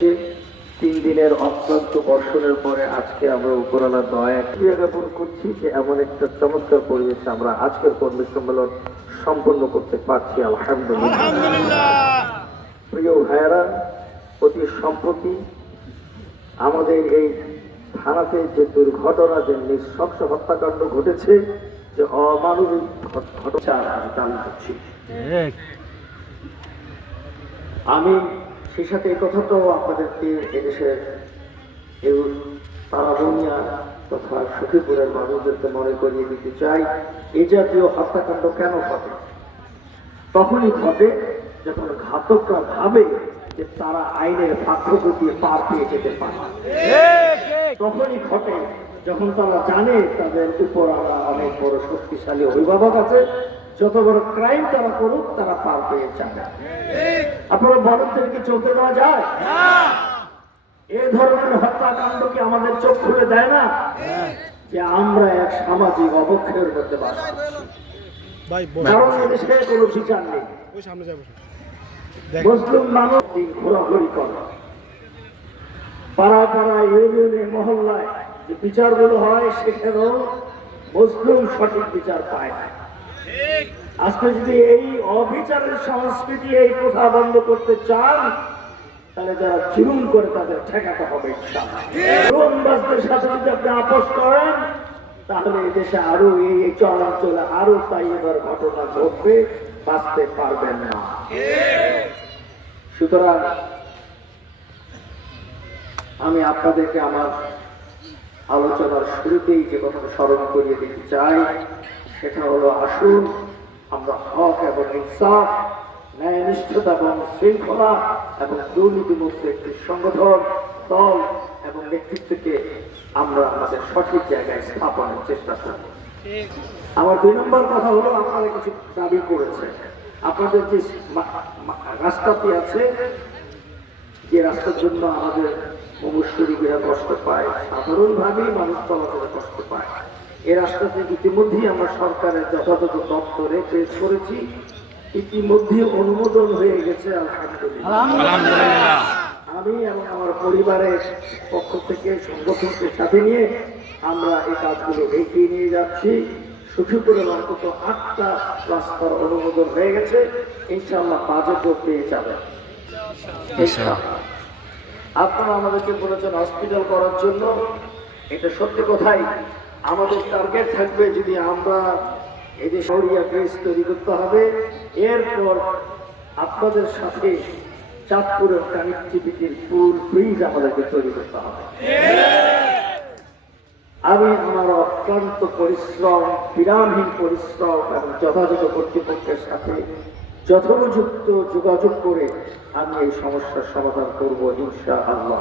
3 দিনের অক্লান্ত বর্ষণের পরে আজকে আমরা উপরওয়ালার দয়া জ্ঞাপন করছি যে এমন একটা চমৎকার পরিবেশে আমরা আজকের কর্মী সম্মেলন সম্পন্ন করতে পারছি। আলহামদুলিল্লাহ। প্রিয় ভাইয়েরা, অতি সম্প্রতি আমাদের এই থানাতে যে দুর্ঘটনা, যে নৃশংস হত্যাকাণ্ড ঘটেছে, যে অমানবিক ঘটনা আমি চালু করছি। আমি সেই সাথে এই কথাটাও আপনাদেরকে এদেশের তারাবনিয়া তথা সখীপুরের মানুষদেরকে মনে করিয়ে দিতে চাই, এই জাতীয় হত্যাকাণ্ড কেন ঘটে? তখনই ঘটে যখন ঘাতকরা ভাবে যে তারা আইনের ফাঁক দিয়ে পার পেয়ে যেতে পারে। তখনই ঘটে যখন তারা জানে তাদের উপর অনেক বড় শক্তিশালী অভিভাবক আছে, যত বড় ক্রাইম তারা করুক তারা পার পেয়ে যাবে। আপনারা বলেন কি চলতে দেওয়া যায়? এ ধরনের হত্যাকাণ্ড কি আমাদের চোখ খুলে দেয় না যে আমরা এক সামাজিক অবক্ষয়ের মধ্যে বাস করছি? কারণ এদেশে কোনো বিচার নেই। মুসলিম মানুষ ঘোরাঘুরি করে, পাড়া পাড়া, ইউনিয়নে, মহল্লায় যে বিচারগুলো হয় সেখানেও মুসলিম সঠিক বিচার পায় না। আজকে যদি এই অবিচারের সংস্কৃতি, এই কথা বন্ধ করতে চান, তাহলে যারা জুলুম করে তাদের ঠেকাতে হবে। জুলুমবাজদের সাথে যদি আপনি আপোষ করেন, তাহলে এই দেশে আরো এই চলাচলে আরো তাই এবার ঘটনা ঘটবে, বাঁচতে পারবেন না। সুতরাং আমি আপনাদেরকে আমার আলোচনার শুরুতেই যে কথাটা স্মরণ করিয়ে দিতে চাই, সেটা হলো আসুন আমরা হক এবং ইনসাফ, ন্যায়নিষ্ঠতা এবং শৃঙ্খলা এবং দুর্নীতিমুক্ত একটি সংগঠন, দল এবং নেতৃত্বকে আমরা আমাদের সঠিক জায়গায় স্থাপনের চেষ্টা করব। আমার 2 নম্বর কথা হলো, আপনারা কিছু দাবি করেছেন। আপনাদের যে রাস্তাটি আছে, যে রাস্তার জন্য আমাদের মুমুক্ষুরা কষ্ট পায়, সাধারণভাবেই মানুষ চলাচলে কষ্ট পায়, এই রাস্তাতে ইতিমধ্যেই আমরা সরকারের যথাযথ দপ্তরে পেশ করেছি, ইতিমধ্যে অনুমোদন হয়ে গেছে। আলহামদুলিল্লাহ। আমি এবং আমার পরিবারের পক্ষ থেকে সংগঠনকে সাথে নিয়ে আমরা এই কাজগুলো এগিয়ে নিয়ে যাচ্ছি। সখীপুরের অন্তত 8টা রাস্তার অনুমোদন হয়ে গেছে, ইনশাআল্লাহ বাজেটও পেয়ে যাবে। আপনারা আমাদেরকে বলেছেন হসপিটাল করার জন্য, এটা সত্যি কথাই। আমাদের টার্গেট থাকবে, যদি আমরা এদের শহরিয়া ব্রিজ তৈরি করতে হবে, এরপর আপনাদের সাথে চাঁদপুরের কানেক্টিভিটির পুল ব্রিজ আমাদেরকে তৈরি করতে হবে। আমি আমার অক্লান্ত পরিশ্রম, বিরামহীন পরিশ্রম এবং যথাযথ কর্তৃপক্ষের সাথে যথোপযুক্ত যোগাযোগ করে আমি এই সমস্যার সমাধান করব ইনশাআল্লাহ।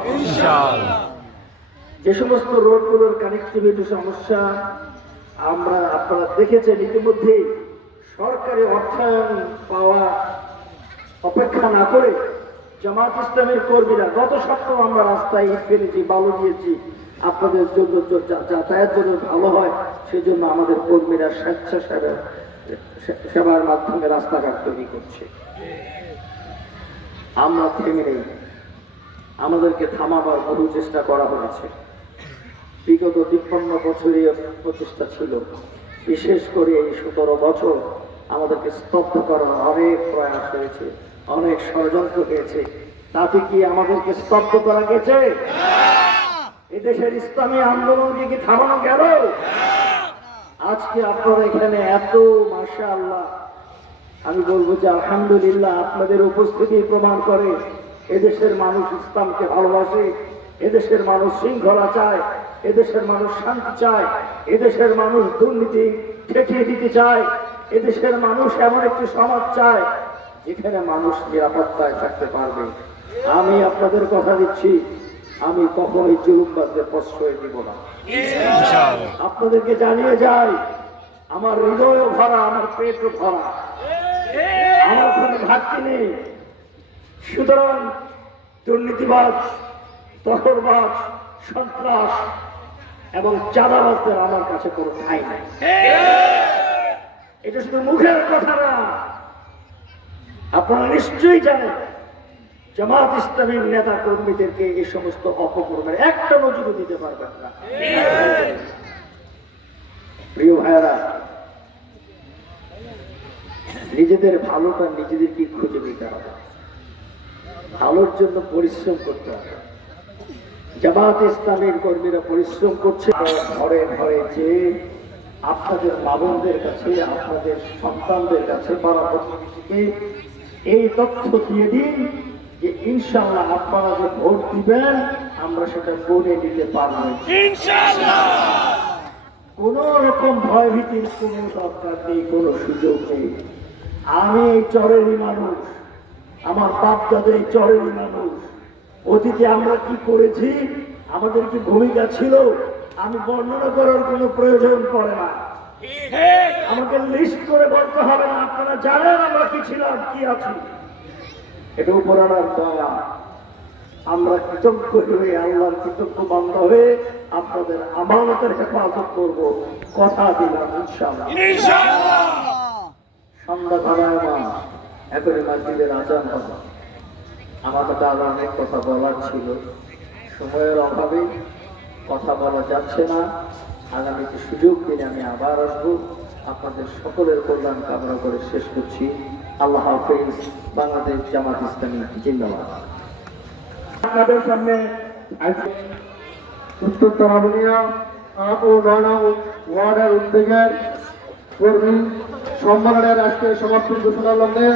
যে সমস্ত রোডগুলোর কানেক্টিভিটি সমস্যা আপনারা দেখেছেন, ইতিমধ্যে সরকারি অর্থায়ন পাওয়া অপেক্ষা না করে জামাত ইসলামের কর্মীরা গত সপ্তাহে আমরা রাস্তায় ইট ফেলেছি, বালু দিয়েছি, আপনাদের জন্য যাতায়াত জন্য ভালো হয় সেজন্য আমাদের কর্মীরা সেবার মাধ্যমে রাস্তাঘাট তৈরি করছে। আমরা থেমে নেই, আমাদেরকে থামাবার বহু চেষ্টা করা হয়েছে। বিগত 53 বছরীয় প্রচেষ্টা ছিল, বিশেষ করে এই 17 বছর আমাদেরকে স্তব্ধ করার অনেক প্রয়াস হয়েছে, অনেক ষড়যন্ত্র হয়েছে। তাতে কি আমাদেরকে স্তব্ধ করা গেছে? এদেশের ইসলামী আন্দোলনকে কি থামানো গেল? আজকে আপনারা এখানে এত, মাশাআল্লাহ, আমি বলবো যে আলহামদুলিল্লাহ, আপনাদের উপস্থিতি প্রমাণ করে এদেশের মানুষ ইসলামকে ভালোবাসে, এদেশের মানুষ শৃঙ্খলা চায়, এদেশের মানুষ শান্তি চায়, এদেশের মানুষ দুর্নীতি ঠেকিয়ে দিতে চায়, এদেশের মানুষ এমন একটি সমাজ চায় যেখানে মানুষ নিরাপত্তায় থাকতে পারবে। আমি আপনাদের কথা দিচ্ছি, আমি কখনোই জুলুমবাজদের প্রশ্রয় দিব না। আপনাদেরকে জানিয়ে যাই, আমার হৃদয়ও ভরা, আমার পেটও ভরা, আমার কোনো ঘাটতি নেই। সুতরাং দুর্নীতিবাজ, দখলবাজ, সন্ত্রাস এবং চাঁদাবাজদের আমার কাছে কোনো ঠাঁই নাই। এটা শুধু মুখের কথা না, আপনারা নিশ্চয়ই জানেন জামাত ইসলামের নেতা কর্মীদেরকে এই সমস্ত অপকর্মের একটা নজরও দিতে পারবেন না। প্রিয় ভাইয়েরা, নিজেদের ভালোটা নিজেদেরকে খুঁজে নিতে হবে, ভালোর জন্য পরিশ্রম করতে হবে। জামাত ইসলামের কর্মীরা পরিশ্রম করছে ঘরে ঘরে, যে আপনাদের মা বোনদের কাছে, আপনাদের সন্তানদের কাছে, পাড়া প্রতিবেশীকে এই তথ্য দিয়ে দিন যে ইনশাআল্লাহ আপনারা যে ভোট দিবেন আমরা সেটা করে নিতে পারবো ইনশাআল্লাহ। কোন রকম ভয়ভীতির কোনো দরকার নেই, কোনো সুযোগ নেই। আমি এই চরেরই মানুষ, আমার বাপ দাদা এই চরেরই মানুষ। অতীতে আমরা কি করেছি, আমাদের কি ভূমিকা ছিল, আমি বর্ণনা করার কোনো প্রয়োজন পড়ে না। আমাকে লিস্ট করে বলতে হবে না, আপনারা জানেন আমরা কি ছিলাম, কি আছি। এটা উপরানার দয়া। আমরা কৃতজ্ঞ হয়ে, আল্লাহর কৃতজ্ঞ বান্দা হয়ে আপনাদের আমানতের হেফাজত করব, কথা দিলাম ইনশাআল্লাহ। সন্ধ্যা ঘনায়মান, এখনই মসজিদের আজান হবে। আমাদের আরো অনেক কথা বলার ছিল, সময়ের অভাবে কথা বলা যাচ্ছে না। আগামীতে সুযোগ দিলে আমি আবার আসবো। আপনাদের সকলের কল্যাণ কামনা করে শেষ করছি। আল্লাহ হাফেজ। বাংলাদেশ জামাত ইসলামী জিন্দাবাদ। আপনাদের সামনে উত্তর তারাবলিয়া 8 ও 9 নং ওয়ার্ডের উদ্যোগের কর্মী সম্মেলনের আজকে সমাপ্তি ঘোষণার লগ্নে